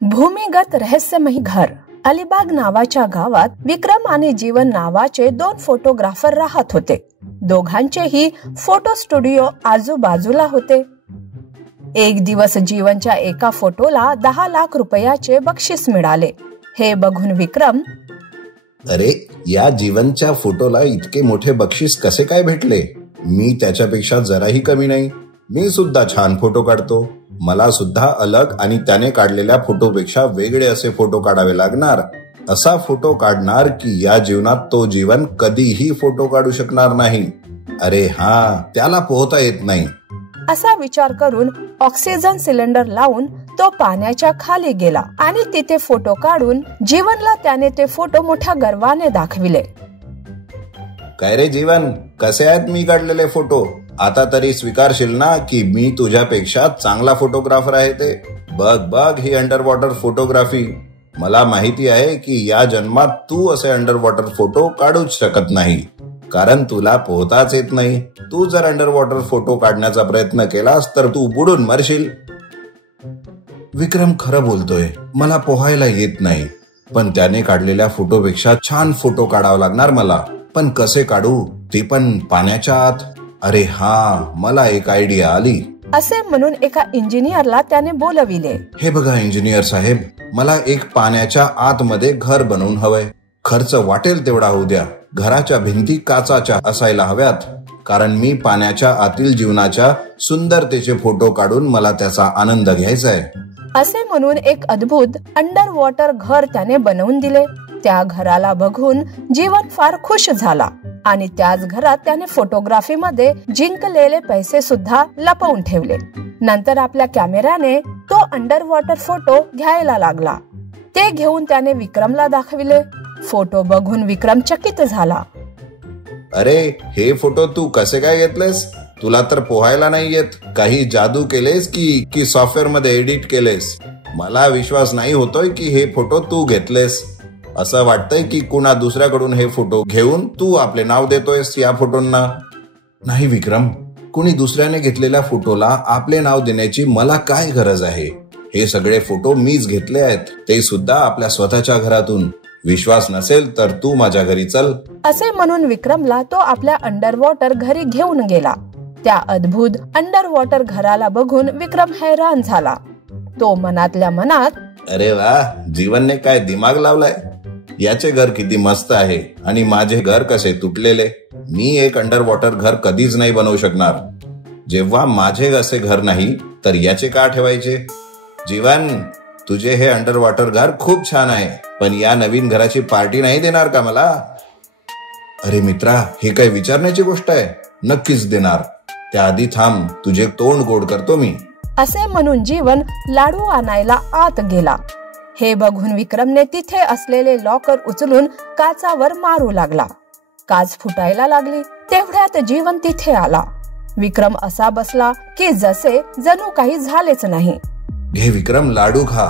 भूमिगत रहस्यमयी घर. अलिबाग नावाच्या गावात विक्रम आणि जीवन नावाचे 2 फोटोग्राफर राहत होते. दोघांचेही फोटो स्टुडिओ आजूबाजूला होते. एक दिवस जीवनच्या एका फोटोला 10 लाख रुपयाचे बक्षीस मिळाले. हे बघून विक्रम, अरे, या जीवनच्या फोटोला इतके मोठे बक्षीस कसे काय भेटले? मी त्याच्यापेक्षा जराही कमी नाही. मी सुद्धा छान फोटो काढतो. मला सुद्धा अलग आणि त्याने काढलेल्या फोटोपेक्षा वेगळे असे फोटो काढावे लागणार. असा फोटो काढणार की या जीवनात तो जीवन कधीही फोटो काढू शकणार नाही. अरे हा, त्याला पोहता येत नाही. असा विचार करून ऑक्सिजन सिलेंडर लावून तो पाण्याच्या खाली गेला आणि तिथे फोटो काढून जीवनला त्याने ते फोटो मोठ्या गर्वाने दाखविले. काय रे जीवन, कसे आहेत मी काढलेले फोटो? आता तरी स्वीकारशील ना की मी तुझ्यापेक्षा चांगला फोटोग्राफर आहे ते? बघ बघ ही अंडर वॉटर फोटोग्राफी. मला माहिती आहे की या जन्मात तू असे अंडर वॉटर फोटो काढूच शकत नाही, कारण तुला पोहताच येत नाही. तू जर अंडर वॉटर फोटो काढण्याचा प्रयत्न केलास तर तू बुडून मरशील. विक्रम खरं बोलतोय, मला पोहायला येत नाही, पण त्याने काढलेल्या फोटोपेक्षा छान फोटो काढावा लागणार मला. पण कसे काढू, ते पण पाण्याच्या आत? अरे हा, मला एक आयडिया आली. असे म्हणून एका इंजिनियरला त्याने बोलविले. हे बघा इंजिनियर साहेब, मला एक पाण्याच्या आतमध्ये घर बनवून हवंय. खर्च वाटेल तेवढा होऊ द्या. घराच्या भिंती काचाच्या असायला हव्यात, कारण मी पाण्याच्या आतील जीवनाच्या सुंदरतेचे फोटो काढून मला त्याचा आनंद घ्यायचा आहे. असे म्हणून एक अद्भुत अंडर वॉटर घर त्याने बनवून दिले. त्या घराला बघून जीवन फार खुश झाला आणि त्याच घरात त्याने फोटोग्राफी मध्ये जिंकलेले पैसे सुद्धा लपवून ठेवले. नंतर आपल्या कॅमेऱ्याने तो अंडर वॉटर फोटो घ्यायला लागला. ते घेऊन त्याने विक्रमला दाखविले. फोटो बघून विक्रम चकित झाला. अरे, हे फोटो तू कसे काय घेतलेस? तुला तर पोहायला नाही येत. काही जादू केलेस की सॉफ्टवेअर मध्ये एडिट केलेस? मला विश्वास नाही होतोय की हे फोटो तू घेतलेस. असं वाटतंय की कुणा दुसऱ्याकडून हे फोटो घेऊन तू आपले नाव देतोयस या फोटोंना. नाही विक्रम, कुणी दुसऱ्याने घेतलेल्या फोटोला आपले नाव देण्याची मला काय गरज आहे? हे सगळे फोटो मीच घेतले आहेत, ते सुद्धा आपल्या स्वतःच्या घरातून. विश्वास नसेल तर तू माझ्या घरी चल. असे म्हणून विक्रमला तो आपल्या अंडर वॉटर घरी घेऊन गेला. त्या अद्भुत अंडर वॉटर घराला बघून विक्रम हैराण झाला. तो मनातल्या मनात, अरे वा, जीवनने काय दिमाग लावलाय. याचे घर किती मस्त आहे आणि माझे घर कसे तुटलेले. मी एक अंडर वॉटर घर कधीच नाही बनवू शकणार. जेव्हा माझे असे घर नाही तर याचे का ठेवायचे? जीवन, तुझे हे अंडर वॉटर घर खूप छान आहे, पण या नवीन घराची पार्टी नाही देणार का मला? अरे मित्रा, हे काय विचारण्याची गोष्ट आहे? नक्कीच देणार. त्याआधी थांब, तुझे तोंड गोड करतो मी. असे म्हणून जीवन लाडू आणायला आत गेला. हे बघून विक्रमने तिथे असलेले लॉकर उचलून काचावर मारू लागला. काच फुटायला लागली. तेवढ्यात जीवन तिथे आला. विक्रम असा बसला की जसे जणू काही झालेच नाही. घे विक्रम, लाडू खा.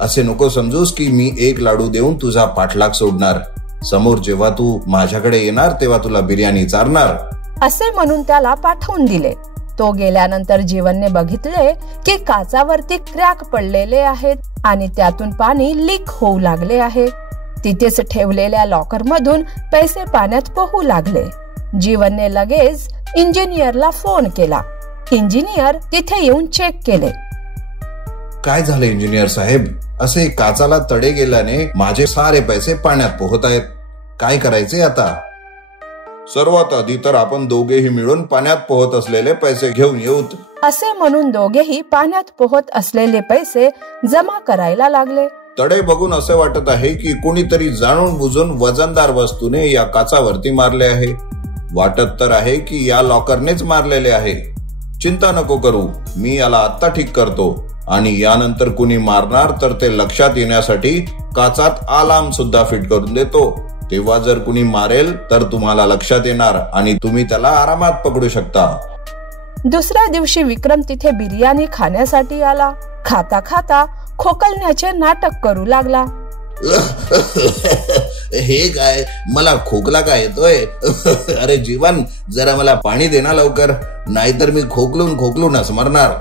असे नको समजूस की मी एक लाडू देऊन तुझा पाठलाग सोडणार. समोर जेव्हा तू माझ्याकडे येणार तेव्हा तुला बिर्याणी चारणार. असे म्हणून त्याला पाठवून दिले. तो गेल्यानंतर जीवनने बघितले की काचावरती क्रॅक पडलेले आहेत आणि त्यातून पाणी लीक होऊ लागले आहे. तिथेच ठेवलेल्या लॉकर मधून पैसे पाण्यात पोहू लागले. जीवनने लगेच इंजिनियरला फोन केला. इंजिनियर तिथे येऊन चेक केले. काय झाले इंजिनियर साहेब? असे काचाला तडे गेल्याने माझे सारे पैसे पाण्यात पोहत आहेत. काय करायचे आता? सर्वात आधी तर आपण दोघेही मिळून पाण्यात पोहत असलेले पैसे घेऊन येऊत. असे म्हणून दोघेही पाण्यात पोहत असलेले पैसे जमा करायला लागले. तडे बघून असे वाटत आहे की कोणीतरी जाणून बुजून वजनदार वस्तूने या काचावरती मारले आहे. वाटत तर आहे की या लॉकरनेच मारलेले आहे. चिंता नको करू, मी याला आत्ता ठीक करतो आणि यानंतर कुणी मारणार तर ते लक्षात येण्यासाठी काचात अलार्म सुद्धा फिट करून देतो. तेव्हा जर कुणी मारेल तर तुम्हाला लक्षात येणार आणि तुम्ही त्याला आरामात पकडू शकता. दुसऱ्या दिवशी विक्रम तिथे बिर्याणी खाण्यासाठी आला. खाता खाता खोकलण्याचे नाटक करू लागला. हे काय, मला खोकला काय येतोय? अरे जीवन, जरा मला पाणी दे ना लवकर, नाहीतर मी खोकलून खोकलूनच मरणार.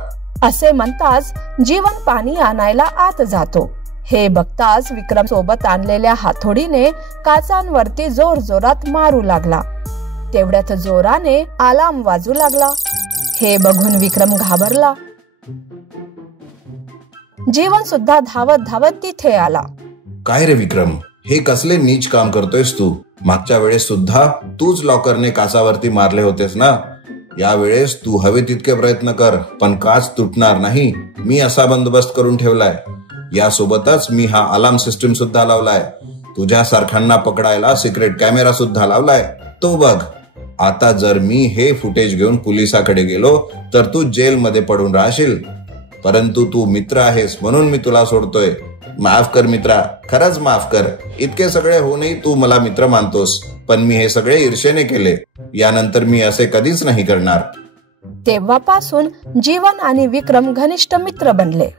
असे म्हणताच जीवन पाणी आणायला आत जातो. हे बघताच विक्रम सोबत आणलेल्या हातोडीने काचांवरती जोर जोरात मारू लागला. तेवढ्यात जोराने अलार्म वाजू लागला. हे बघून विक्रम घाबरला. जीवन सुद्धा धावत धावत तिथे आला. काय रे विक्रम, हे कसले नीच काम करतोयस तू? मागच्या वेळेस सुद्धा तूच लॉकरने काचावरती मारले होतेस ना. यावेळेस तू हवे तितके प्रयत्न कर, पण काच तुटणार नाही. मी असा बंदोबस्त करून ठेवलाय. यासोबतच मी हा अलार्म सिस्टम सुद्धा लावलाय. तुझ्या सारख्यांना पकडायला सिक्रेट कॅमेरा सुद्धा लावलाय. तो बघ. आता जर मी हे फुटेज घेऊन पोलिसाकडे गेलो तर तू जेलमध्ये पडून राहशील. परंतु तू मित्र आहेस म्हणून मी तुला सोडतोय. माफ कर मित्रा, खरंच माफ कर. इतके सगळे होऊनही तू मला मित्र मानतोस, पण मी हे सगळे ईर्षेने केले. यानंतर मी असे कधीच नाही करणार. तेव्हापासून जीवन आणि विक्रम घनिष्ठ मित्र बनले.